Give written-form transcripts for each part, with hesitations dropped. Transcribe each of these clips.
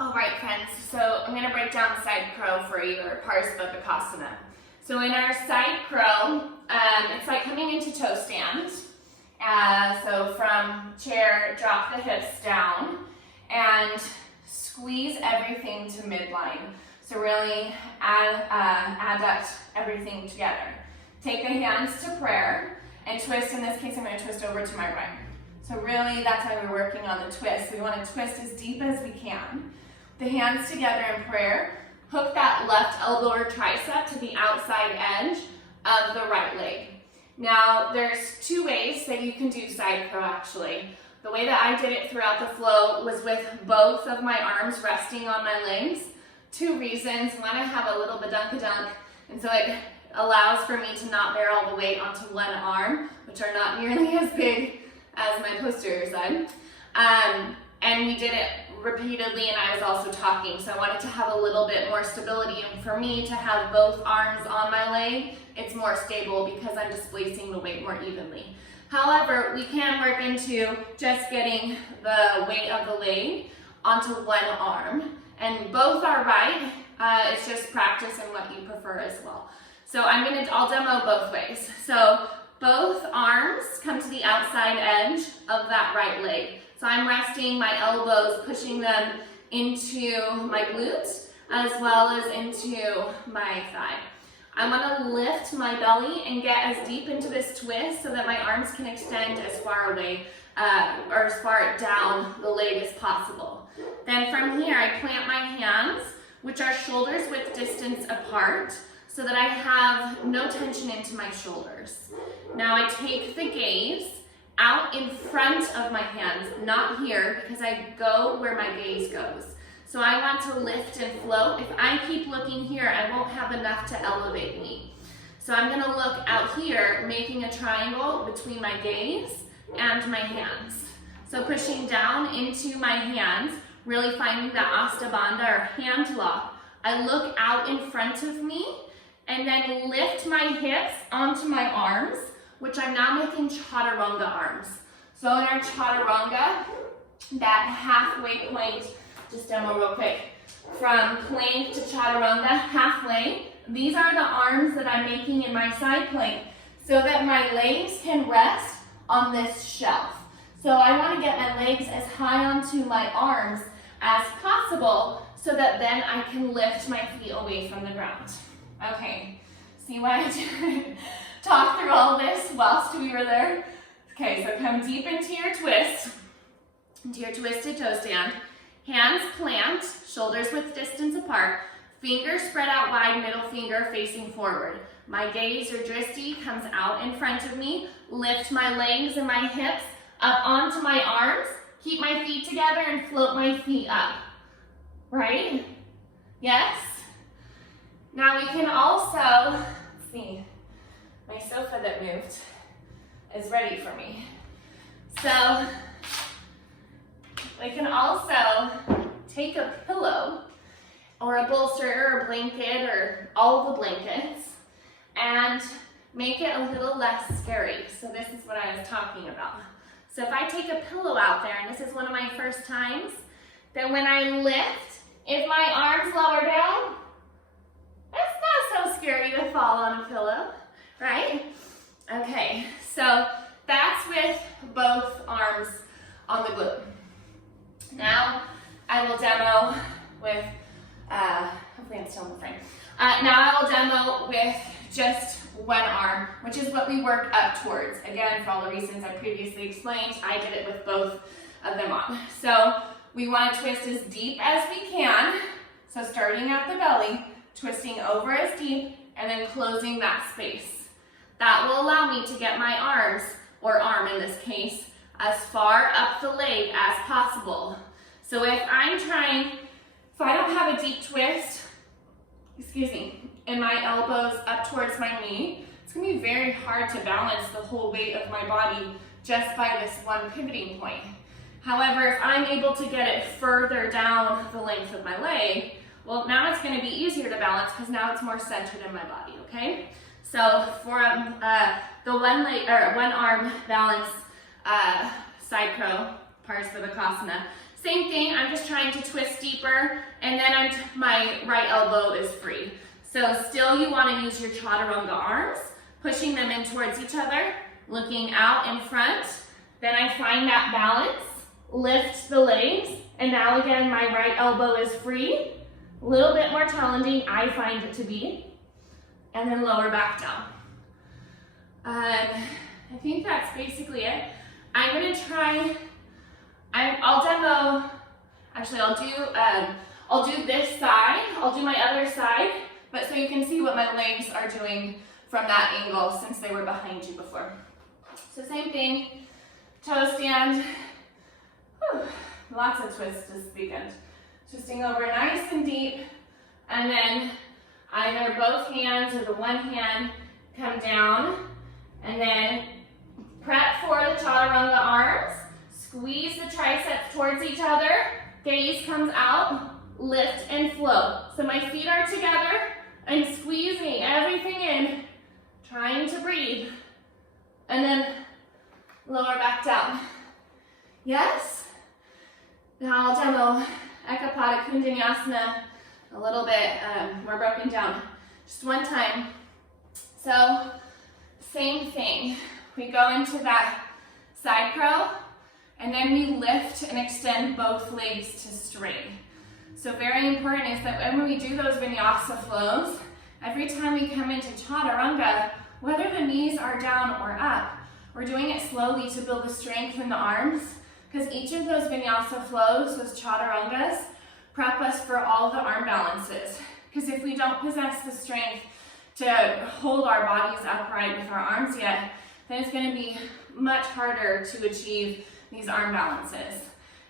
All right, friends, so I'm going to break down the side crow for your Parsva Bakasana. So in our side crow, it's like coming into toe stand. So from chair, drop the hips down and squeeze everything to midline. So really adduct everything together. Take the hands to prayer and twist. In this case, I'm going to twist over to my right. So really, that's how we're working on the twist. We want to twist as deep as we can. The hands together in prayer. Hook that left elbow or tricep to the outside edge of the right leg. Now, there's two ways that you can do side crow actually. The way that I did it throughout the flow was with both of my arms resting on my legs. Two reasons. One, I have a little badunk-a-dunk, and so it allows for me to not bear all the weight onto one arm, which are not nearly as big as my posterior side. And we did it repeatedly, and I was also talking, so I wanted to have a little bit more stability. And for me to have both arms on my leg, it's more stable because I'm displacing the weight more evenly. However, we can work into just getting the weight of the leg onto one arm, and both are right. It's just practice and what you prefer as well. So I'll demo both ways. So both arms come to the outside edge of that right leg. So I'm resting my elbows, pushing them into my glutes as well as into my thigh. I want to lift my belly and get as deep into this twist so that my arms can extend as far away or as far down the leg as possible. Then from here, I plant my hands, which are shoulders width distance apart, so that I have no tension into my shoulders. Now I take the gaze out in front of my hands, not here, because I go where my gaze goes. So I want to lift and float. If I keep looking here, I won't have enough to elevate me. So I'm going to look out here, making a triangle between my gaze and my hands. So pushing down into my hands, really finding that Astabandha or hand lock. I look out in front of me and then lift my hips onto my arms, which I'm now making chaturanga arms. So in our chaturanga, that halfway point, just demo real quick, from plank to chaturanga, halfway, these are the arms that I'm making in my side plank so that my legs can rest on this shelf. So I want to get my legs as high onto my arms as possible so that then I can lift my feet away from the ground. Okay, see why I did talk through all this whilst we were there? Okay, so come deep into your twist, into your twisted toe stand. Hands plant, shoulders width distance apart, fingers spread out wide, middle finger facing forward. My gaze or drishti comes out in front of me. Lift my legs and my hips up onto my arms. Keep my feet together and float my feet up. Right? Yes? Now we can also, let's see, my sofa that moved is ready for me. So we can also take a pillow or a bolster or a blanket or all of the blankets and make it a little less scary. So this is what I was talking about. So if I take a pillow out there, and this is one of my first times, then when I lift, if my arms lower down, it's not so scary to fall on a pillow, right? Okay, so that's with both arms on the glute. Now I will demo with, hopefully I'm still in the frame. Now I will demo with just one arm, which is what we work up towards. Again, for all the reasons I previously explained, I did it with both of them on. So we want to twist as deep as we can. So starting at the belly, twisting over as deep, and then closing that space. That will allow me to get my arms, or arm in this case, as far up the leg as possible. So if I don't have a deep twist, and my elbows up towards my knee, it's going to be very hard to balance the whole weight of my body just by this one pivoting point. However, if I'm able to get it further down the length of my leg, well, now it's going to be easier to balance because now it's more centered in my body, okay? So for the one arm balance side crow, Parsva Bakasana, Same thing, I'm just trying to twist deeper, and then my right elbow is free. So still you want to use your chaturanga arms, pushing them in towards each other, looking out in front. Then I find that balance, lift the legs, and now again my right elbow is free. A little bit more challenging, I find it to be. And then lower back down. I think that's basically it. I'm going to try, I'll demo, actually I'll do this side, I'll do my other side, but so you can see what my legs are doing from that angle since they were behind you before. So same thing, toe stand. Whew, lots of twists this weekend. Twisting over nice and deep, and then either both hands or the one hand come down, and then prep for the chaturanga arms. Squeeze the triceps towards each other. Gaze comes out, lift and flow. So my feet are together and squeezing everything in, trying to breathe. And then lower back down. Yes? Now I'll demo Eka Pada Koundinyasana a little bit more broken down. Just one time. So same thing. We go into that side crow, and then we lift and extend both legs to straight. So very important is that when we do those vinyasa flows, every time we come into chaturanga, whether the knees are down or up, we're doing it slowly to build the strength in the arms, because each of those vinyasa flows, those chaturangas, prep us for all the arm balances. Because if we don't possess the strength to hold our bodies upright with our arms yet, then it's going to be much harder to achieve these arm balances.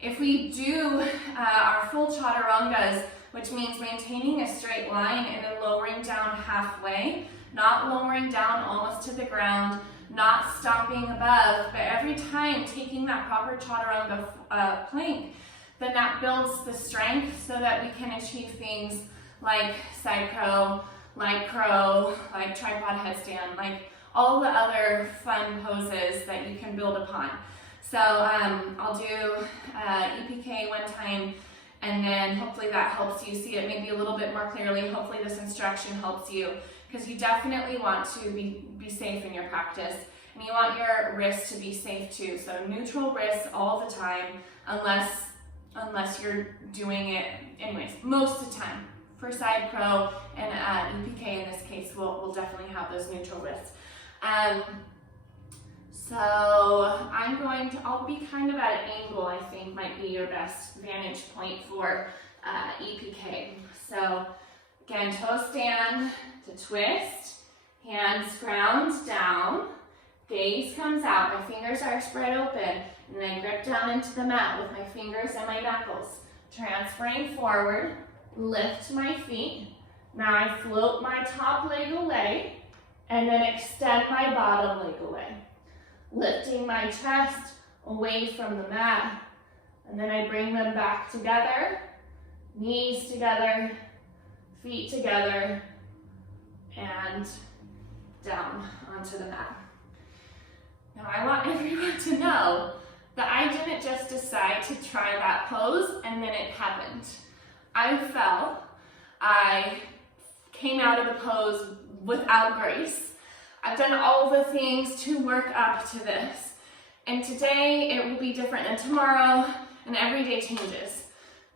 If we do our full chaturangas, which means maintaining a straight line and then lowering down halfway, not lowering down almost to the ground, not stopping above, but every time taking that proper chaturanga plank, then that builds the strength so that we can achieve things like side crow, like tripod headstand, like all the other fun poses that you can build upon. So I'll do EPK one time, and then hopefully that helps you see it maybe a little bit more clearly. Hopefully this instruction helps you, because you definitely want to be safe in your practice, and you want your wrists to be safe too. So neutral wrists all the time, unless you're doing it anyways, most of the time. For side crow and EPK in this case, we'll definitely have those neutral wrists. So I'll be kind of at an angle, I think might be your best vantage point for EPK. So again, toe stand to twist, hands ground down, gaze comes out, my fingers are spread open, and I grip down into the mat with my fingers and my knuckles. Transferring forward, lift my feet. Now I float my top leg away, and then extend my bottom leg away. Lifting my chest away from the mat, and then I bring them back together, knees together, feet together, and down onto the mat. Now I want everyone to know that I didn't just decide to try that pose and then it happened. I fell, I came out of the pose without grace. I've done all the things to work up to this. And today it will be different than tomorrow, and every day changes.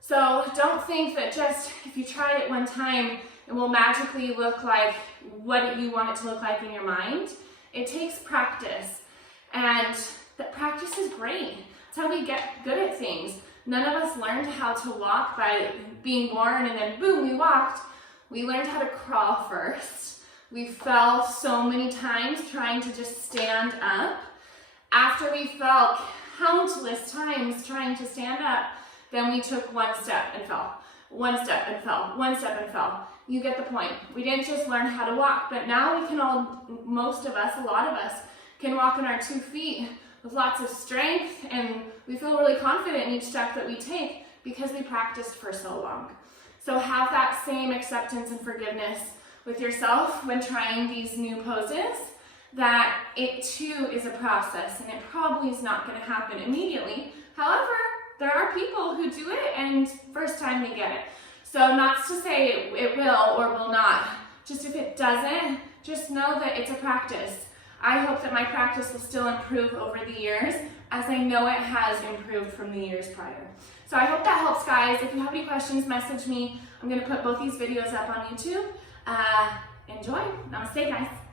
So don't think that just if you try it one time, it will magically look like what you want it to look like in your mind. It takes practice, and that practice is great. It's how we get good at things. None of us learned how to walk by being born and then boom, we walked. We learned how to crawl first. We fell so many times trying to just stand up. After we fell countless times trying to stand up, then we took one step and fell. One step and fell. One step and fell. You get the point. We didn't just learn how to walk, but now we can all, most of us, a lot of us, can walk on our 2 feet with lots of strength, and we feel really confident in each step that we take because we practiced for so long. So have that same acceptance and forgiveness with yourself when trying these new poses, that it too is a process, and it probably is not going to happen immediately. However, there are people who do it and first time they get it. So not to say it will or will not, just if it doesn't, just know that it's a practice. I hope that my practice will still improve over the years, as I know it has improved from the years prior. So I hope that helps, guys. If you have any questions, message me. I'm going to put both these videos up on YouTube. Enjoy. Namaste, guys.